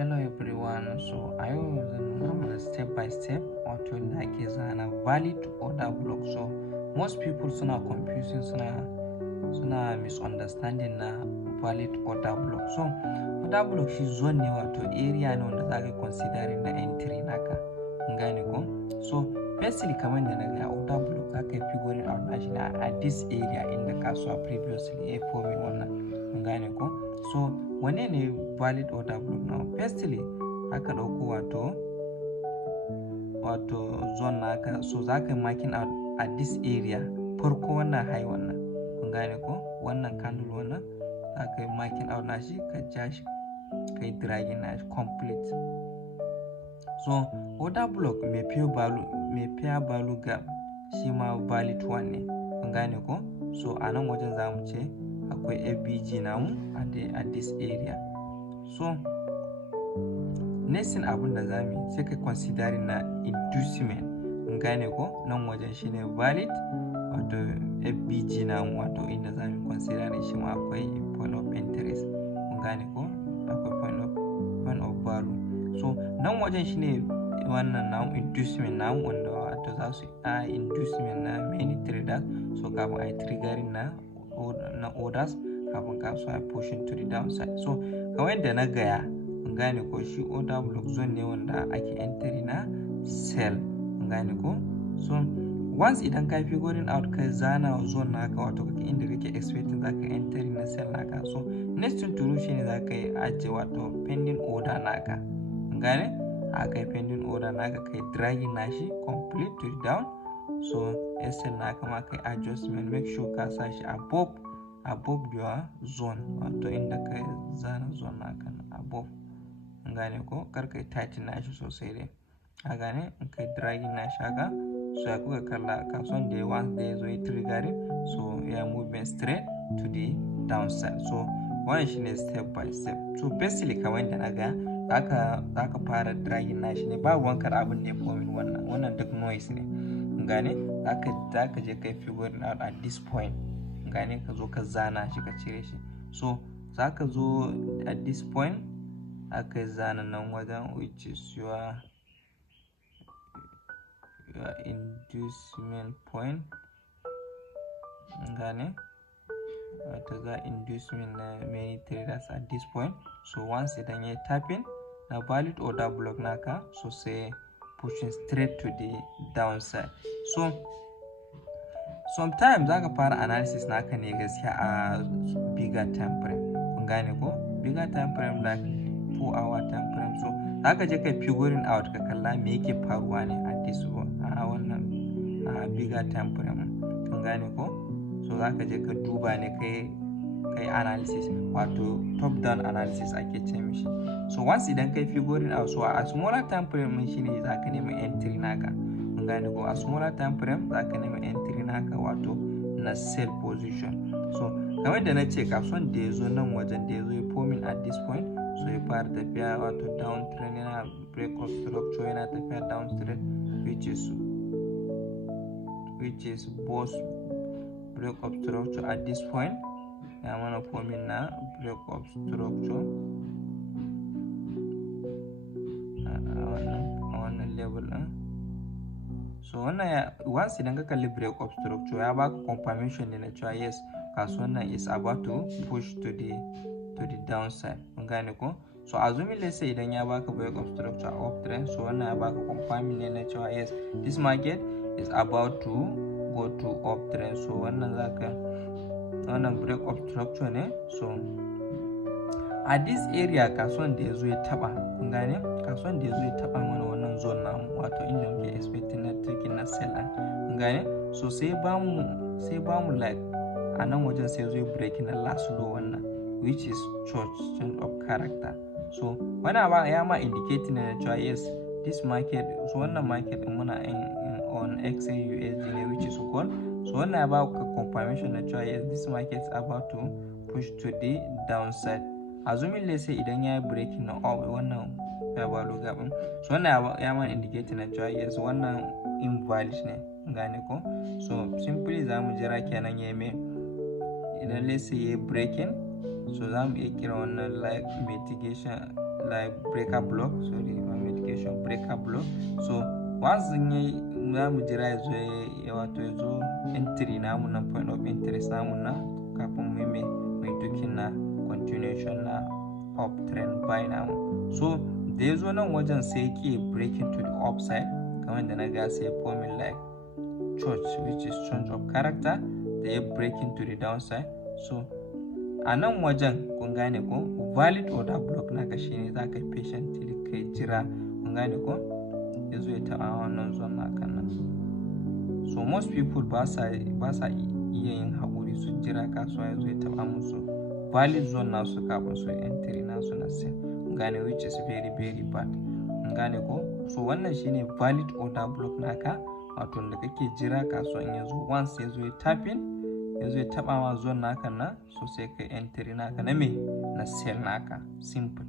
Hello everyone, so I will nuna step by step wato yadda ake zana valid order block. So most people suna confusing, suna misunderstanding na valid order block. So order block shi zone ne wato area ne wanda zaka considering na entry naka, gane ko? So firstly kamar da naga order block zaka yi figuring out nashi na at this area inda kasuwa previously ya forming wannan, gane ko? So wane ne valid order block now? Firstly aka dauko wato zone naka, so zaka marking out at this area farko wannan high wannan, gane ko? Wannan candle wannan zaka marking out nashi ka ja shi kai dragging nashi complete. So order block mai fair value gap shi ma valid one ne, gane ko? So a nan wajen zamu ce akwai FBG namu at this area. So next thing abin da zamu yi sai ka considering na inducement, gane ko? Nan wajen shine valid wato FBG namu wato inda zamu consider shi ma akwai point of interest, gane ko? Akwai point of value. So nan wajen shine wannan namu inducement namu wanda wato za su inducement na many traders. So kafin ai triggering na orders kafin kasuwa pushing to the downside. So kamar yadda na gaya, gane ko? Shi order block zone ne wanda ake entry na sell, gane ko? So once idan ka figuring out ka zana zone naka wato kake inda kake expecting zaka entry na sell naka, so next thing to do shine zaka yi ajiye wato pending order naka, gane? Aka yi pending order naka kai dragging nashi complete to the down. So SL naka ma kai adjustment, make sure ka sa shi above your zone wato inda kai zana zone naka above, gane ko? Kar kai tighten nashi sosai dai, a gane? In kai dragging nashi haka, so ya kuka kalla kasuwan da once da ya zo yi triggering, so ya moving straight to the downside. So wannan shine step by step. So basically kamar yadda na ga zaka fara dragging nashi ne, ba wankar abin da ya forming wannan duk noise ne, gane? Zaka je kai figuring out at this point, gane? Ka zo ka zana shi ka cire shi. So zaka zo at this point aka zana nan wajen which is your inducement point, gane? Wato za inducement na many traders at this point. So once idan ya tapping na valid order block naka, so sai pushing straight to the downside. So sometimes zaka fara analysis naka ne gaskiya a bigger time frame, gane ko? Bigger time frame like 4-hour time frame. So zaka je kai figuring out ka kalla me yake faruwa ne at this wannan bigger time frame, gane ko? So zaka je ka duba ne kai analysis wato top down analysis ake ce mishi. So once idan kai figuring out, so a smaller time frame shine zaka nemi entry naka, gane ko? A smaller time frame zaka nemi entry naka wato na sell position. So kamar da na ce kasuwan da ya zo nan wajen da ya zo ya forming at this point, so ya fara tafiya wato down trend, yana break of structure, yana tafiya down trend which is both break of structure at this point. Ya mana forming na break of structure a wannan level ɗin. So wannan once idan ka kalli break of structure ya baka confirmation ne na cewa yes kasuwan nan is about to push to the downside, gane ko? So assuming let's say idan ya baka break of structure uptrend, so wannan ya baka confirming ne na cewa yes this market is about to go to uptrend. So wannan break of structure ne. So at this area kasuwan da ya zo ya taba, gane? Kasuwan da ya zo ya taba mana wannan zone namu wato inda muke expecting na taking na sell, gane? So sai bamu like a nan wajen sai zo breaking na last low wannan which is change of character. So wannan ya ma indicating na cewa yes this market, so wannan market din muna on XAUSD ne which is gold. So wannan ya ba ka confirmation na cewa yes this market is about to push to the downside. Assuming let's say idan ya breaking na wannan fair value gap, so wannan ya ma indicating na cewa yes wannan invalid ne, gane ko? So simply zamu jira kenan ya me idan let's say ya breaking, so za mu iya kira wannan like mitigation like breaker block, sorry ba mitigation, breaker block. So once za mu jira yazo ya wato yazo entry namu na point of interest namu na kafin mu mai dukin na continuation na uptrend buy namu. So da yazo nan wajen sai yake breaking to the upside kamar da na ga sai forming like church, which is change of character, da ya breaking to the downside. So a nan wajen kun gane ko valid order block naka shine za ka yi patiently kai jira, kun gane ko yazo ya taɓa wannan zone naka nan. So most people ba sa iya yin haƙuri su jira kasuwa yazo ya taɓa musu valid zone nasu kafin su entry nasu na sell, kun gane, which is very very bad, kun gane ko. So wannan shine valid order block naka, wato da kake jira kasuwan yazo once yazo ya tapping, yazo ya taɓa ma zone naka na, so sai kai entry naka na me na sell naka, simple,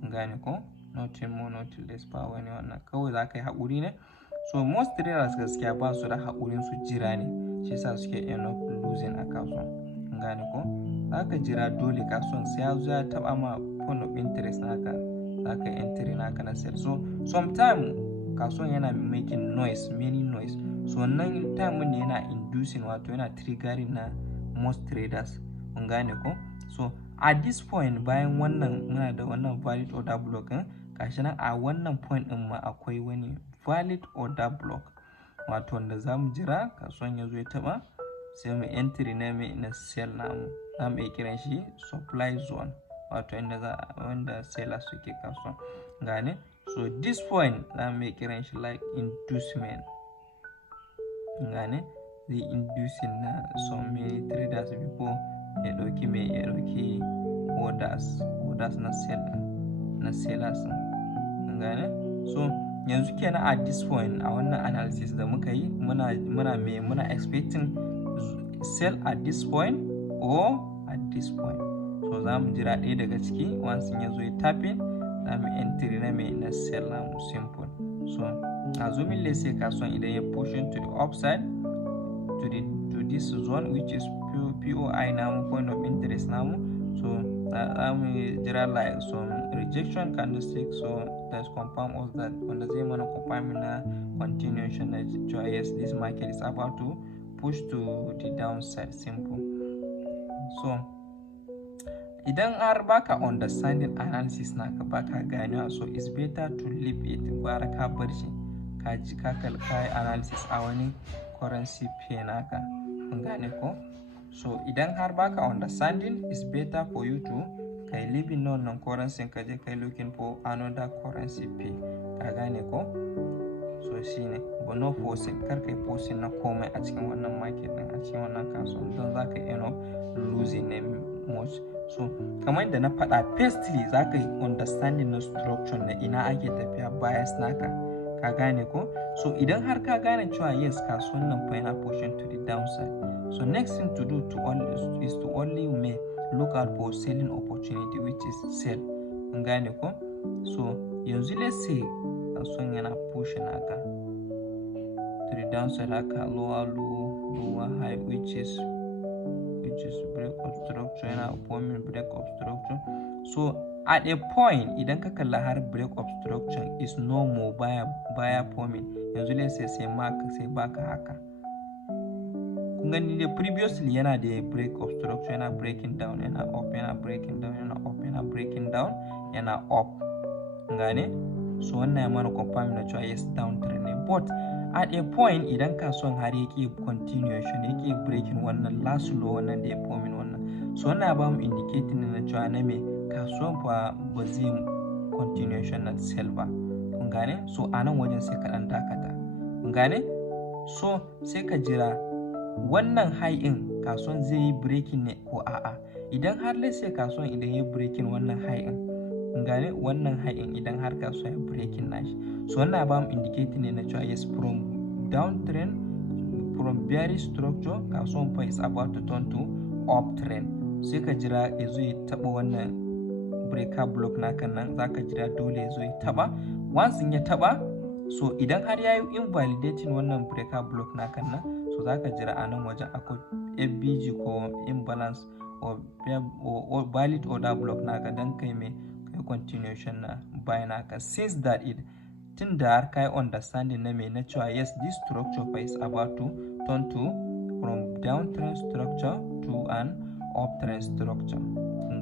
kun gane ko. Nothing more nothing less ba wani wannan, kawai za ka yi haƙuri ne. So most traders gaskiya ba su da haƙurin su jira ne, shi yasa suke end up losing a kasuwan, kun gane ko. Za ka jira dole kasuwan sai yazo ya taɓa ma point of interest naka, za ka yi entry naka na sell. So sometimes kasuwan yana making noise, many noise, so wannan time ne yana inducing, wato yana triggering na most traders, kun gane ko. So at this point bayan wannan muna da wannan valid order block gashi nan a wannan point din ma akwai wani valid order block, wato wanda zamu jira kasuwan yazo ya taba sai mu entry na mai na sell namu, zamu iya kiran shi supply zone, wato inda wanda sellers suke kasuwa, gane. So this point zamu iya kiran shi like inducement, gane, the inducing na so many traders before ya dauki orders na sellers, gane. So yanzu kenan at this point a wannan analysis da muka yi muna expecting sell at this point or at this point. So za mu jira ɗaya daga ciki, once yazo ya tapping za mu entry na mai na sell namu, simple. So assuming let's say kasuwan idan ya pushing to the upside to this zone, which is POI namu, point of interest namu, so mu jira like some rejection candlestick, so let's confirm us that wanda zai mana confirm na continuation na cewa yes this market is about to push to the downside, simple. So idan har baka understanding analysis naka baka ganewa, so it's better to leave it, gwara ka bar shi ka ji ka kai analysis a wani currency pair naka, kun gane ko. So idan har baka understanding, it's better for you to kai leaving non currency ka je kai looking for another currency pair, ka gane ko. So shine but no forcing, kar kai forcing na komai a cikin wannan market din, a cikin wannan kasuwa, don za ka end up losing much. So kamar da na faɗa, firstly za ka yi understanding na structure na ina ake tafiya bias naka, ka gane ko. So idan har ka gane cewa yes kasuwan nan fa yana pushing to the downside, so next thing to do is to only look out for selling opportunity, which is sell, kun gane ko. So yanzu let's say kasuwan yana pushing haka to the downside haka, lower low, lower high, which is break of structure, yana forming break of structure. So at a point idan ka kalla har break of structure is no more baya forming, yanzu let's say sai baka haka, kun gani da previously yana da break of structure, yana breaking down, yana up, yana breaking down, yana up, yana breaking down, yana up, gane. So wannan ya mana confirm na cewa yes downtrend ne, but at a point idan kasuwan har yake continuation, yake breaking wannan last low wannan da ya forming wannan, so wannan ya ba mu indicating na cewa na me kasuwan fa ba zai continuation na sell ba, kun gane. So a nan wajen sai ka dan dakata, kun gane. So sai ka jira wannan high in kasuwan zai yi breaking ne ko a'a. Idan har let's say kasuwan idan ya breaking wannan high in, kun gane, wannan high in idan har kasuwa ya breaking nashi, so wannan ba mu indicating ne na cewa yes from downtrend, from bearish structure kasuwan fa is about to turn to uptrend. Sai ka jira yazo ya taba wannan breaker block naka nan, zaka jira dole yazo ya taba. Once ya taba, so idan har yayi invalidating wannan breaker block naka nan, so zaka jira a nan wajen akwai FBG ko imbalance or valid order block naka dan kai me kai continuation na buy naka, since that it tun da har kai understanding na me na cewa yes this structure is about to turn to from downtrend structure to an uptrend structure.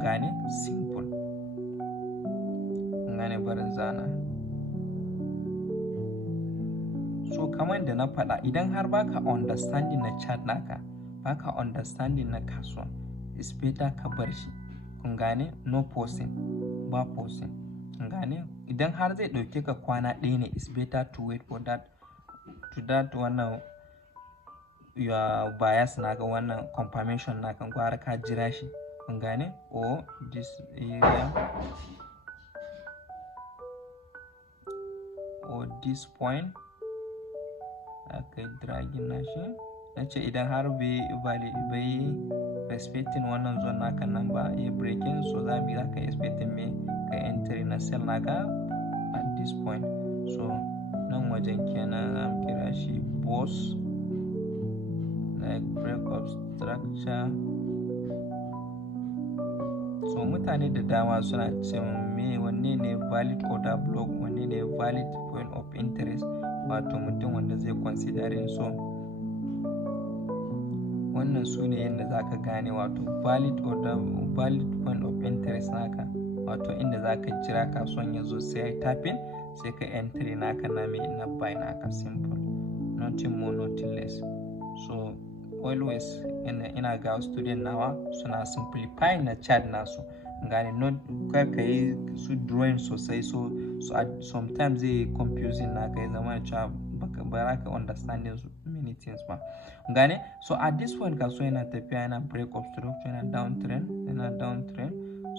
Ngane simple, ngane barin zana. So kamar da na faɗa, idan har baka understanding na chart naka, baka understanding na kasuwa, is better ka bar shi. Kun gane? No posting, ba posting. Kun gane? Idan har zai ɗauke ka kwana ɗaya ne, is better to wait for that, to that wannan your bias naka, wannan confirmation naka, gwara ka jira shi. Kun gane? Or this area or this point aka dragging nashi. Nace idan har bai respecting wannan zone naka nan ba, ya breaking, so za mu ka expecting me ka entry na sell naka at this point. So nan wajen kenan za mu kira shi boss, like break of structure. So mutane da dama suna cewa me wanne ne valid order block, wanne ne valid point of interest, wato mutum wanda zai considering. So wannan su ne yadda za ka gane wato valid point of interest naka, wato inda za ka jira kasuwan ya zo sai ya tapping sai ka entry naka na me na buy naka. Simple, nothing more nothing less. So always ina ga student nawa suna simplify na chart nasu, gane not kar ka yi su drawing sosai, so sometimes zai confusing naka, ya zama cewa ba ka understanding many things ba, gane. So at this point kasuwa yana tafiya, yana break of structure, yana downtrend.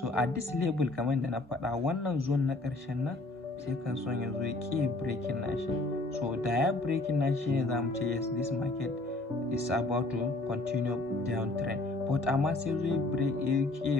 So at this level kamar da na faɗa, wannan zone na ƙarshen nan sai kasuwan ya zo ya ƙi breaking nashi. So da ya breaking nashi ne za mu ce yes this market is about to continue downtrend, but amma sai zo ya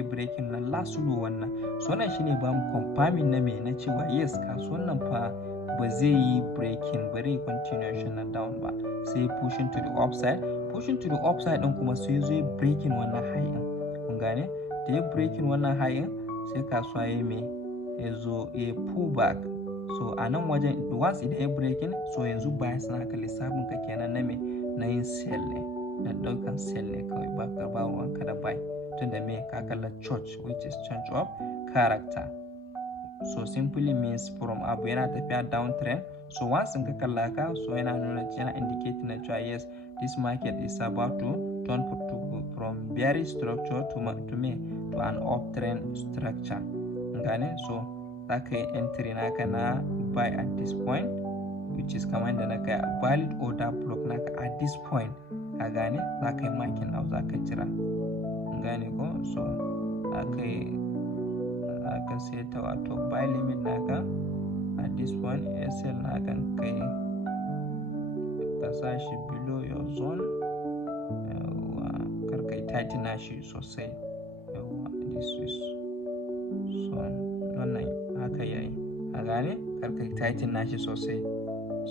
breaking na last low wannan. So wannan shine ba mu confirming na me na cewa yes kasuwan nan fa ba zai yi breaking, bari continuation na down ba, sai pushing to the upside din kuma sai zo ya breaking wannan high din. Kun gane? Da ya breaking wannan high din sai kasuwa ya me ya zo ya pull back. So a nan wajen once idan ya breaking, so yanzu bias naka lissafin ka kenan na me na yin sell ne, da daukan sell ne kawai, ba ka ba ruwanka da buy, tunda me ka kalla church which is change of character. So simply means from abu yana tafiya downtrend, so once in ka kalla ka, so yana indicating na cewa yes this market is about to turn from bearish structure to an uptrend structure. Gane? So za ka yi entry naka na buy at this point, which is kamar da naka valid order block naka at this point. Ka gane? Za ka yi marking out, za ka jira. Gane ko? So za ka seta wato buy limit naka at this point, SL naka kai ka sa shi below your zone. Kar kai tighten nashi sosai. This is so wannan haka yayi. Ka gane? Kar kai tighten nashi sosai.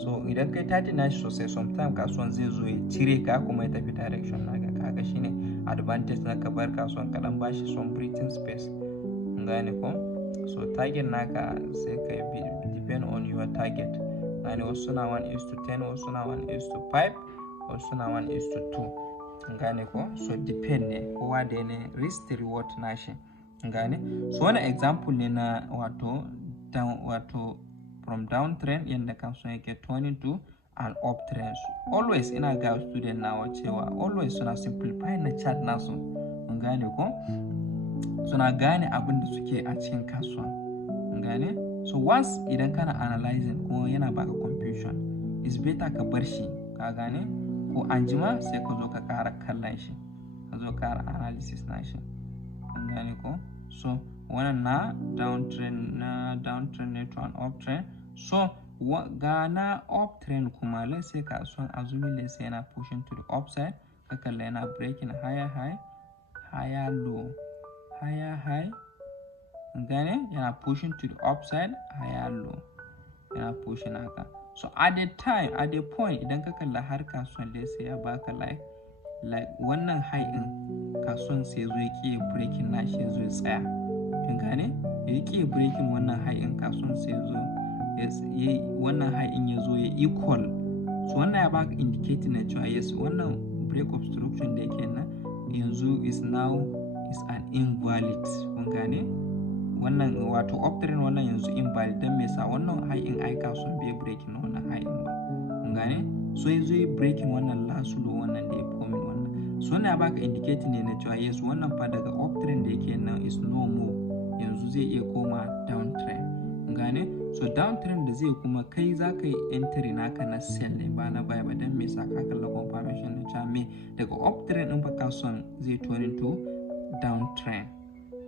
So idan kai tighten nashi sosai, sometimes kasuwan zai zo ya cire ka kuma ya tafi direction naka. Kaga shine advantage na ka bar kasuwan ka dan bashi some breathing space. Gane ko? So target naka sai ka depend on your target. Gane, wasu na 1:10, wasu na 1:5, wasu na 1:2. Gane ko? So depend ne, kowa da ne risk reward nashi. Gane? So wani example ne na wato from downtrend yadda kasuwa yake turning to an uptrend. Always ina ga student nawa cewa always suna simplify na chart nasu. Gane ko? Suna gane abin da suke a cikin kasuwa. Gane? So once idan kana analyzing ko yana baka confusion, is better ka bar shi. Ka gane? Ko anjima sai ka zo ka ƙara kallon shi, ka zo ƙara analysis na shi. Gane ko? So wannan na downtrend ne to an uptrend. So ga na uptrend kuma let's say kasuwan azumi let's say yana pushing to the upside, ka kalla yana breaking higher high, higher low, higher high. Gane? Yana pushing to the upside, higher low, yana pushing haka. So at the point idan ka kalla har kasuwan let's say ya baka like like wannan high in kasuwan sai zo yake breaking nashi ya zo ya tsaya, kin gane yake breaking wannan high in kasuwan sai zo wannan high in ya zo ya equal, so wannan ya baka indicating na cewa yes wannan break obstruction da yake nan yanzu is an invalid, kun gane wannan wato uptrend wannan yanzu invalid dan me sa wannan high in ai kasuwan bai breaking wannan high in ba, kun gane so yanzu yi breaking wannan last low wannan da ya forming wannan, so wannan ya baka indicating ne na cewa yes wannan fa daga uptrend da yake nan is no more, yanzu zai iya koma downtrend, kun gane so downtrend da zai kuma kai za ka yi entry naka na sell ne ba na buy ba, dan me sa ka kalla comparison na cewa me daga uptrend din fa kasuwan zai turn into downtrend,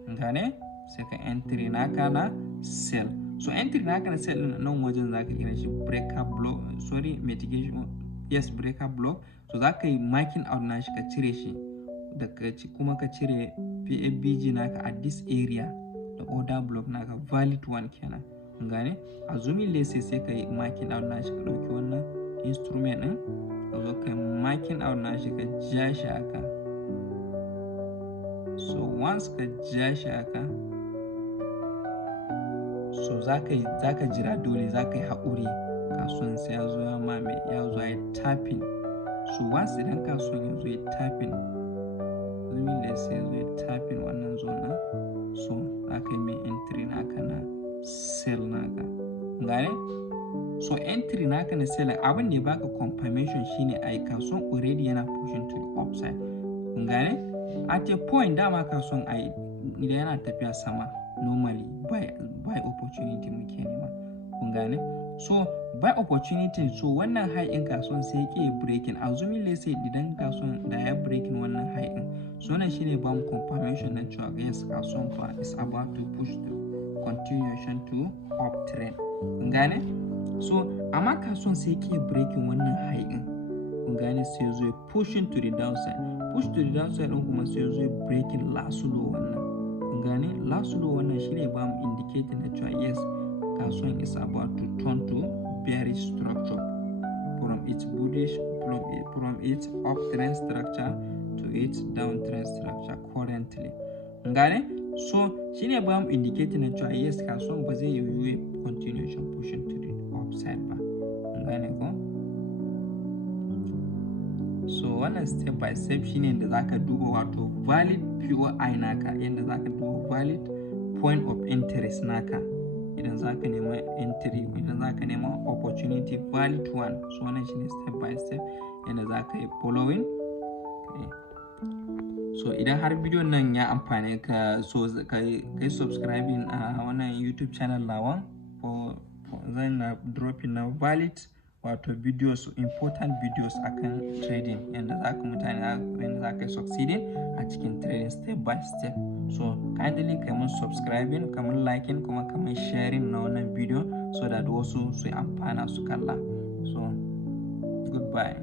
kun gane sai ka entry naka na sell, so entry naka na sell nan wajen za ka kira shi breaker block, mitigation, yes breaker block, so za ka yi marking out na shi ka cire shi daga kuma ka cire PFBG naka at this area da order block naka valid one kenan, kun gane assuming let's say sai ka yi marking out na shi ka dauki wannan instrument din ka zo ka marking out na shi ka ja shi haka, so once ka ja shi haka so za ka jira dole za ka yi haƙuri kasuwan sai ya zo ya mame ya zo ya tapping, so once idan kasuwan ya zo ya tapping zumin da sai ya zo ya tapping wannan zona, so za ka yi mai entry naka na sell naka, gane so entry naka na sell abin da ya baka confirmation shine ai kasuwan already yana pushing to the upside, gane at a point dama kasuwan ai idan yana tafiya sama normally buy opportunity muke nema, kun gane so buy opportunity, so wannan high in kasuwan sai yake breaking, assuming let's say idan kasuwan da ya breaking wannan high in, so wannan shine ba mu confirmation na cewa yes kasuwan fa is about to push to continuation to uptrend, kun gane so amma kasuwan sai yake breaking wannan high in, kun gane sai zo pushing to the downside din kuma sai zo breaking last low wannan, gane last low wannan shine ba mu indicating na cewa yes kasuwan is about to turn to bearish structure from its uptrend structure to its downtrend structure currently, gane so shine ba mu indicating na cewa yes kasuwan ba zai yi continuation pushing to the upside ba, gane ko so wannan step by step shine da zaka duba wato valid POI naka, yanda zaka duba valid point of interest naka idan zaka nema entry, idan zaka nema opportunity valid one, so wannan shine step by step yanda zaka yi following, okay. So idan har bidiyon nan ya amfane ka so kai subscribing a wannan YouTube channel nawa for zan na dropping na valid wato videos, important videos akan trading yanda zaka mutane yanda zaka yi succeeding a cikin trading step by step, so kindly kai mun subscribing, kai mun liking kuma kai mun sharing na wannan video so that wasu su amfana su kalla, so goodbye.